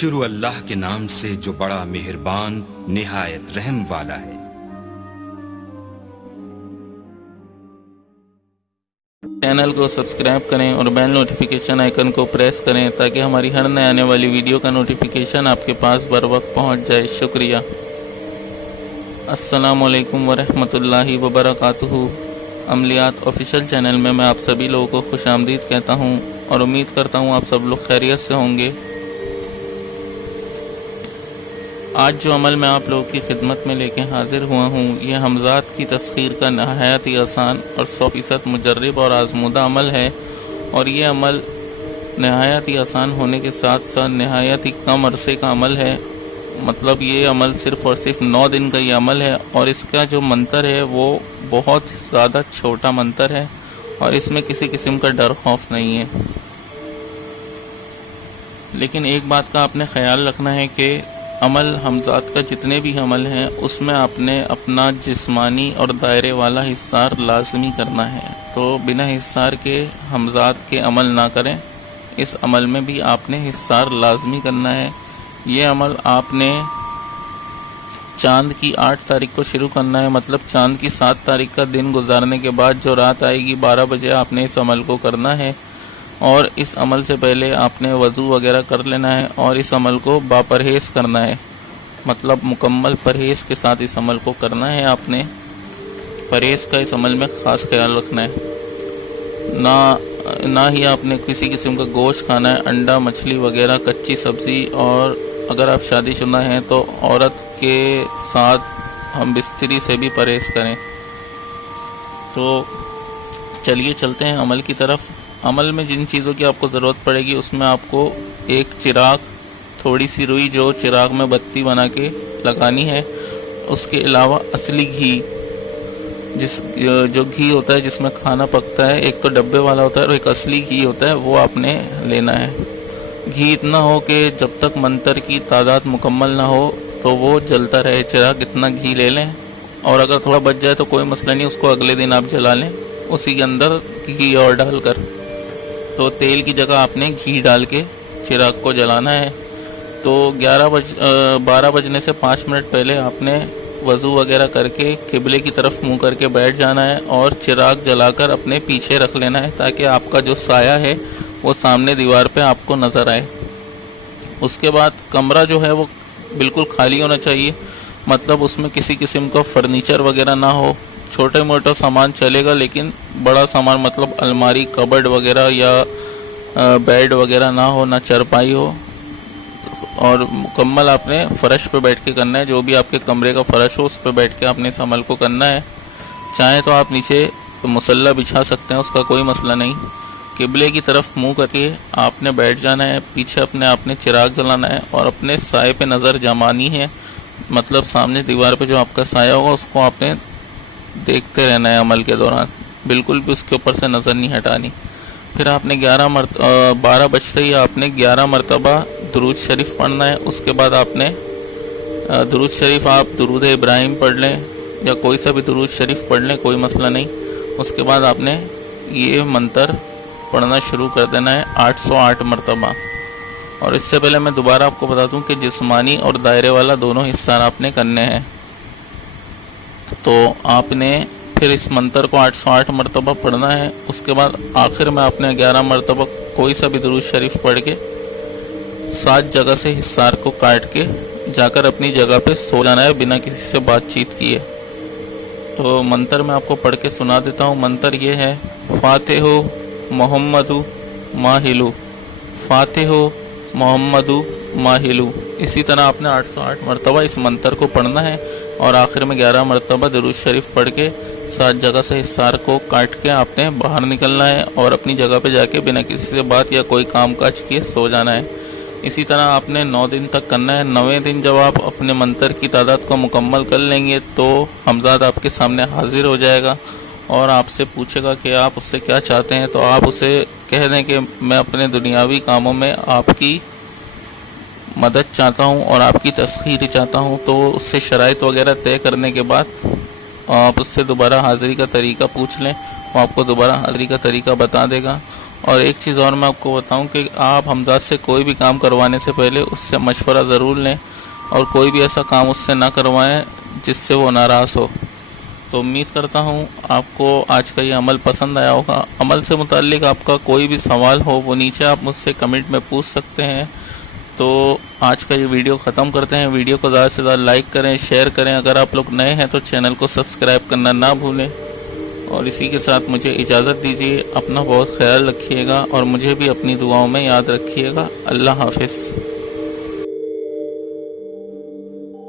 شروع اللہ کے نام سے جو بڑا مہربان نہایت رحم والا ہے۔ چینل کو سبسکرائب کریں اور بیل نوٹیفیکیشن آئیکن کو پریس کریں تاکہ ہماری ہر نئے آنے والی ویڈیو کا نوٹیفیکیشن آپ کے پاس بر وقت پہنچ جائے۔ شکریہ۔ السلام علیکم ورحمۃ اللہ وبرکاتہ۔ عملیات آفیشیل چینل میں آپ سبھی لوگوں کو خوش آمدید کہتا ہوں اور امید کرتا ہوں آپ سب لوگ خیریت سے ہوں گے۔ آج جو عمل میں آپ لوگوں کی خدمت میں لے کے حاضر ہوا ہوں، یہ حمزات کی تسخیر کا نہایت ہی آسان اور 100% مجرب اور آزمودہ عمل ہے، اور یہ عمل نہایت ہی آسان ہونے کے ساتھ ساتھ نہایت ہی کم عرصے کا عمل ہے۔ مطلب یہ عمل صرف اور صرف 9 دن کا یہ عمل ہے، اور اس کا جو منتر ہے وہ بہت زیادہ چھوٹا منتر ہے، اور اس میں کسی قسم کا ڈر خوف نہیں ہے۔ لیکن ایک بات کا آپ نے خیال رکھنا ہے کہ عمل حمزات کا جتنے بھی عمل ہیں اس میں آپ نے اپنا جسمانی اور دائرے والا حصار لازمی کرنا ہے، تو بنا حصار کے حمزات کے عمل نہ کریں۔ اس عمل میں بھی آپ نے حصار لازمی کرنا ہے۔ یہ عمل آپ نے چاند کی 8 تاریخ کو شروع کرنا ہے، مطلب چاند کی 7 تاریخ کا دن گزارنے کے بعد جو رات آئے گی 12 بجے آپ نے اس عمل کو کرنا ہے، اور اس عمل سے پہلے آپ نے وضو وغیرہ کر لینا ہے، اور اس عمل کو باپرہیز کرنا ہے، مطلب مکمل پرہیز کے ساتھ اس عمل کو کرنا ہے۔ آپ نے پرہیز کا اس عمل میں خاص خیال رکھنا ہے۔ نہ ہی آپ نے کسی قسم کا گوشت کھانا ہے، انڈا، مچھلی وغیرہ، کچی سبزی، اور اگر آپ شادی شدہ ہیں تو عورت کے ساتھ ہم بستری سے بھی پرہیز کریں۔ تو چلیے چلتے ہیں عمل کی طرف۔ عمل میں جن چیزوں کی آپ کو ضرورت پڑے گی اس میں آپ کو ایک چراغ، تھوڑی سی روئی جو چراغ میں بتی بنا کے لگانی ہے، اس کے علاوہ اصلی گھی، جو گھی ہوتا ہے جس میں کھانا پکتا ہے، ایک تو ڈبے والا ہوتا ہے اور ایک اصلی گھی ہوتا ہے، وہ آپ نے لینا ہے۔ گھی اتنا ہو کہ جب تک منتر کی تعداد مکمل نہ ہو تو وہ جلتا رہے چراغ، اتنا گھی لے لیں، اور اگر تھوڑا بچ جائے تو کوئی مسئلہ نہیں، اس کو اگلے دن آپ جلا لیں اسی کے اندر گھی اور ڈال کر۔ تو تیل کی جگہ آپ نے گھی ڈال کے چراغ کو جلانا ہے۔ تو 12 بجنے سے 5 منٹ پہلے آپ نے وضو وغیرہ کر کے قبلے کی طرف منہ کر کے بیٹھ جانا ہے، اور چراغ جلا کر اپنے پیچھے رکھ لینا ہے تاکہ آپ کا جو سایہ ہے وہ سامنے دیوار پہ آپ کو نظر آئے۔ اس کے بعد کمرہ جو ہے وہ بالکل خالی ہونا چاہیے، مطلب اس میں کسی قسم کا فرنیچر وغیرہ نہ ہو۔ چھوٹے موٹا سامان چلے گا، لیکن بڑا سامان مطلب الماری، کبڈ وغیرہ یا بیڈ وغیرہ نہ ہو، نہ چرپائی ہو، اور مکمل آپ نے فرش پہ بیٹھ کے کرنا ہے۔ جو بھی آپ کے کمرے کا فرش ہو اس پہ بیٹھ کے آپ نے اس عمل کو کرنا ہے۔ چاہیں تو آپ نیچے مصلی بچھا سکتے ہیں، اس کا کوئی مسئلہ نہیں۔ قبلے کی طرف منہ کر کے آپ نے بیٹھ جانا ہے، پیچھے آپ نے چراغ جلانا ہے اور اپنے سائے پہ نظر جمانی ہے، مطلب سامنے دیوار پہ جو آپ کا سایہ ہوگا اس کو آپ نے دیکھتے رہنا ہے عمل کے دوران، بالکل بھی اس کے اوپر سے نظر نہیں ہٹانی۔ پھر آپ نے 12 بجتے ہی آپ نے 11 مرتبہ درود شریف پڑھنا ہے۔ اس کے بعد آپ نے درود شریف، آپ درود ابراہیم پڑھ لیں یا کوئی سا بھی درود شریف پڑھ لیں، کوئی مسئلہ نہیں۔ اس کے بعد آپ نے یہ منتر پڑھنا شروع کر دینا ہے 808 مرتبہ۔ اور اس سے پہلے میں دوبارہ آپ کو بتا دوں کہ جسمانی اور دائرے والا دونوں حصہ آپ نے کرنے ہیں۔ تو آپ نے پھر اس منتر کو 808 مرتبہ پڑھنا ہے۔ اس کے بعد آخر میں آپ نے 11 مرتبہ کوئی سا بھی درود شریف پڑھ کے 7 جگہ سے حصار کو کاٹ کے جا کر اپنی جگہ پہ سو جانا ہے بنا کسی سے بات چیت کیے۔ تو منتر میں آپ کو پڑھ کے سنا دیتا ہوں۔ منتر یہ ہے: فاتح محمد ماہلو، فاتح محمد ماہلو۔ اسی طرح آپ نے 808 مرتبہ اس منتر کو پڑھنا ہے، اور آخر میں 11 مرتبہ درود شریف پڑھ کے 7 جگہ سے حصار کو کاٹ کے آپ نے باہر نکلنا ہے اور اپنی جگہ پہ جا کے بنا کسی سے بات یا کوئی کام کاج کیے سو جانا ہے۔ اسی طرح آپ نے 9 دن تک کرنا ہے۔ 9ویں دن جب آپ اپنے منتر کی تعداد کو مکمل کر لیں گے تو حمزات آپ کے سامنے حاضر ہو جائے گا اور آپ سے پوچھے گا کہ آپ اس سے کیا چاہتے ہیں، تو آپ اسے کہہ دیں کہ میں اپنے دنیاوی کاموں میں آپ کی مدد چاہتا ہوں اور آپ کی تسخیر چاہتا ہوں۔ تو اس سے شرائط وغیرہ طے کرنے کے بعد آپ اس سے دوبارہ حاضری کا طریقہ پوچھ لیں، وہ آپ کو دوبارہ حاضری کا طریقہ بتا دے گا، اور ایک چیز اور میں آپ کو بتاؤں کہ آپ حمزات سے کوئی بھی کام کروانے سے پہلے اس سے مشورہ ضرور لیں، اور کوئی بھی ایسا کام اس سے نہ کروائیں جس سے وہ ناراض ہو۔ تو امید کرتا ہوں آپ کو آج کا یہ عمل پسند آیا ہوگا۔ عمل سے متعلق آپ کا کوئی بھی سوال ہو وہ نیچے آپ مجھ سے کمنٹ میں پوچھ سکتے ہیں۔ تو آج کا یہ ویڈیو ختم کرتے ہیں۔ ویڈیو کو زیادہ سے زیادہ لائک کریں، شیئر کریں۔ اگر آپ لوگ نئے ہیں تو چینل کو سبسکرائب کرنا نہ بھولیں، اور اسی کے ساتھ مجھے اجازت دیجیے۔ اپنا بہت خیال رکھیے گا اور مجھے بھی اپنی دعاؤں میں یاد رکھیے گا۔ اللہ حافظ۔